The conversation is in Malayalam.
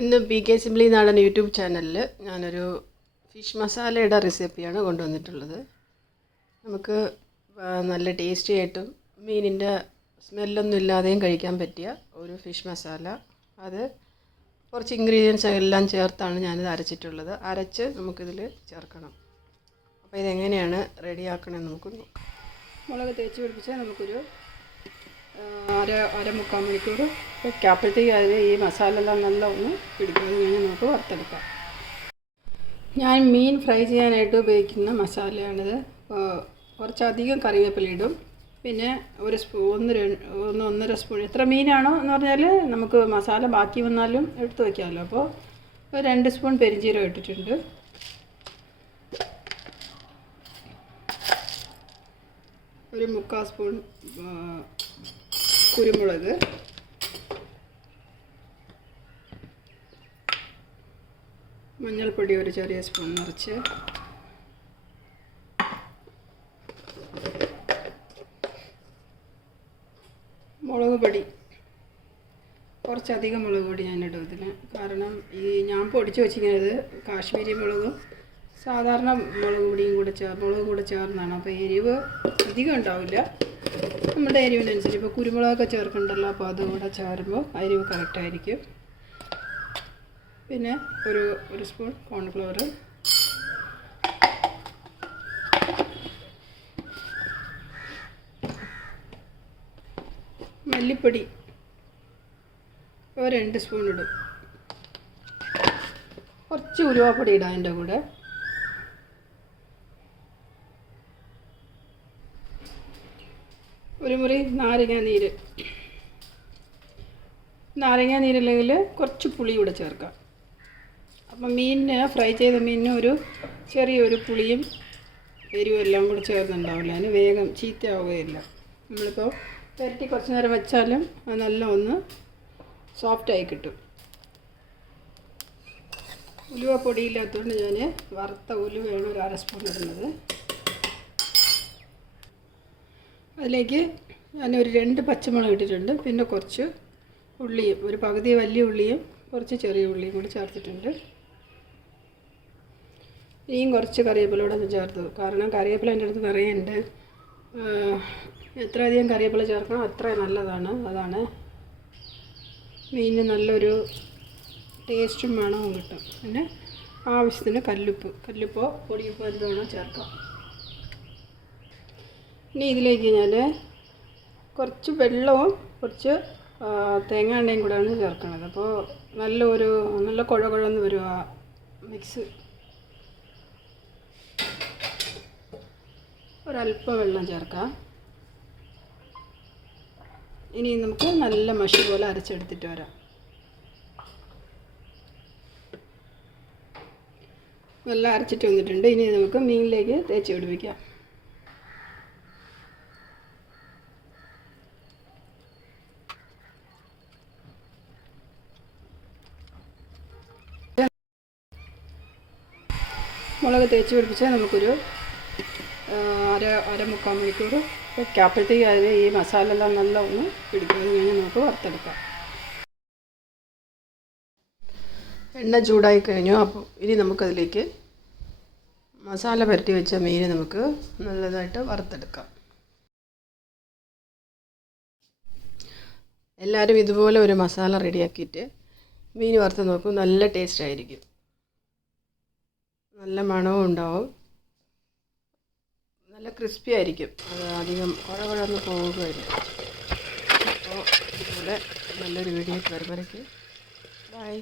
ഇന്ന് പി കെ സിംബ്ലി നാടൻ യൂട്യൂബ് ചാനലിൽ ഞാനൊരു ഫിഷ് മസാലയുടെ റെസിപ്പിയാണ് കൊണ്ടുവന്നിട്ടുള്ളത്. നമുക്ക് നല്ല ടേസ്റ്റി ആയിട്ടും മീനിന്റെ സ്മെല്ലൊന്നും ഇല്ലാതെയും കഴിക്കാൻ പറ്റിയ ഒരു ഫിഷ് മസാല. അത് കുറച്ച് ഇൻഗ്രീഡിയൻസ് എല്ലാം ചേർത്താണ് ഞാനിത് അരച്ചിട്ടുള്ളത്. അരച്ച് നമുക്കിതിൽ ചേർക്കണം. അപ്പോൾ ഇതെങ്ങനെയാണ് റെഡിയാക്കണമെന്ന് നമുക്ക് മുളക് തേച്ച് പിടിപ്പിച്ചാൽ നമുക്കൊരു അര അര മുക്കാൽ മണിക്കൂർ അപ്പോഴത്തേക്ക് അതിൽ ഈ മസാല എല്ലാം നല്ല ഒന്ന് പിടിക്കുന്നത് കഴിഞ്ഞ് നമുക്ക് വറുത്തെടുക്കാം. ഞാൻ മീൻ ഫ്രൈ ചെയ്യാനായിട്ട് ഉപയോഗിക്കുന്ന മസാലയാണിത്. കുറച്ചധികം കറിവേപ്പില ഇടും. പിന്നെ ഒരു സ്പൂ ഒന്ന് ഒന്ന് ഒന്നര സ്പൂൺ. എത്ര മീനാണോ എന്ന് പറഞ്ഞാൽ നമുക്ക് മസാല ബാക്കി വന്നാലും എടുത്ത് വയ്ക്കാമല്ലോ. അപ്പോൾ ഒരു രണ്ട് സ്പൂൺ പെരിഞ്ചീരം ഇട്ടിട്ടുണ്ട്. ഒരു മുക്കാൽ സ്പൂൺ കുരുമുളക്. മഞ്ഞൾപ്പൊടി ഒരു ചെറിയ സ്പൂൺ നിറച്ച്. മുളക് പൊടി. കുറച്ചധികം മുളക് പൊടി ഞാനിടും ഇതിന്. കാരണം ഈ ഞാൻ പൊടിച്ച് വെച്ചിരിക്കുന്നത് കാശ്മീരി മുളകും സാധാരണ മുളക് പൊടിയും കൂടെ ചേർ മുളക് കൂടെ ചേർന്നാണ്. അപ്പോൾ എരിവ് അധികം ഉണ്ടാവില്ല. നമ്മുടെ എരിവിനനുസരിച്ച്. ഇപ്പോൾ കുരുമുളകൊക്കെ ചേർക്കണ്ടല്ലോ. അപ്പോൾ അതുകൂടെ ചേരുമ്പോൾ എരിവ് കറക്റ്റായിരിക്കും പിന്നെ ഒരു ഒരു സ്പൂൺ കോൺഫ്ലവർ മല്ലിപ്പൊടി. ഒരു രണ്ട് സ്പൂൺ ഇടും. കുറച്ച് ഉലുവാപ്പൊടി ഇടാം അതിന്റെ കൂടെ. ഒരു മുറി നാരങ്ങ നീര്. നാരങ്ങ നീരില്ലെങ്കിൽ കുറച്ച് പുളി കൂടെ ചേർക്കാം. അപ്പം മീനിന് ഫ്രൈ ചെയ്ത മീനിന് ഒരു ചെറിയൊരു പുളിയും എരിവും എല്ലാം കൂടി ചേർന്നുണ്ടാവില്ല. അതിന് വേഗം ചീത്തയാവുകയില്ല. നമ്മളിപ്പോൾ പുരട്ടി കുറച്ച് നേരം വെച്ചാലും അത് നല്ല ഒന്ന് സോഫ്റ്റായി കിട്ടും. ഉലുവ പൊടിയില്ലാത്തതുകൊണ്ട് ഞാൻ വറുത്ത ഉലുവയാണ് ഒരു അര സ്പൂൺ ഇടുന്നത്. അതിലേക്ക് ഞാനൊരു രണ്ട് പച്ചമുളക് ഇട്ടിട്ടുണ്ട്. പിന്നെ കുറച്ച് ഉള്ളിയും ഒരു പകുതി വലിയ ഉള്ളിയും കുറച്ച് ചെറിയ ഉള്ളിയും കൂടി ചേർത്തിട്ടുണ്ട്. ഇനിയും കുറച്ച് കറിവേപ്പിലൂടെ ഒന്ന് ചേർത്തു കാരണം കറിവേപ്പില എന്റെ അടുത്ത് നിറയെ ഉണ്ട് ആഹ് എത്ര അധികം കറിവേപ്പില ചേർക്കണം അത്ര നല്ലതാണ്. അതാണ് മീനിന് നല്ലൊരു ടേസ്റ്റും മണവും കിട്ടും. പിന്നെ ആവശ്യത്തിന് കല്ലുപ്പ്. കല്ലുപ്പോ പൊടിയുപ്പോ എന്ത് വേണോ ചേർക്കാം. ഇനി ഇതിലേക്ക് ഞാൻ കുറച്ച് വെള്ളവും കുറച്ച് തേങ്ങ എണ്ണയും കൂടെയാണ് ചേർക്കുന്നത്. അപ്പോൾ നല്ലൊരു നല്ല കുഴ കുഴന്ന് വരും ആ മിക്സ്. ഒരല്പം വെള്ളം ചേർക്കാം. ഇനി നമുക്ക് നല്ല മഷി പോലെ അരച്ചെടുത്തിട്ട് വരാം. നല്ല അരച്ചിട്ട് വന്നിട്ടുണ്ട്. ഇനി നമുക്ക് മീനിലേക്ക് തേച്ച് പിടിപ്പിക്കാം. മുളക് തേച്ച് പിടിപ്പിച്ചാൽ നമുക്കൊരു അര അര മുക്കാൽ മണിക്കൂർ വയ്ക്കാപ്പോഴത്തേക്ക് അതിൽ ഈ മസാല എല്ലാം നല്ല ഒന്ന് പിടിക്കുന്നത് ഞാൻ നമുക്ക് വറുത്തെടുക്കാം. എണ്ണ ചൂടായി കഴിഞ്ഞു. അപ്പോൾ ഇനി നമുക്കതിലേക്ക് മസാല പരട്ടി വെച്ച മീൻ നമുക്ക് നല്ലതായിട്ട് വറുത്തെടുക്കാം. എല്ലാവരും ഇതുപോലെ ഒരു മസാല റെഡിയാക്കിയിട്ട് മീൻ വറുത്ത് നോക്കും. നല്ല ടേസ്റ്റ് ആയിരിക്കും. നല്ല മണവും ഉണ്ടാവും. നല്ല ക്രിസ്പി ആയിരിക്കും. അത് അധികം കുഴ കുഴന്ന് പോവുകയില്ല. അപ്പോൾ ഇതുപോലെ നല്ലൊരു വീഡിയോ വരുമ്പോഴേക്ക്. ബൈ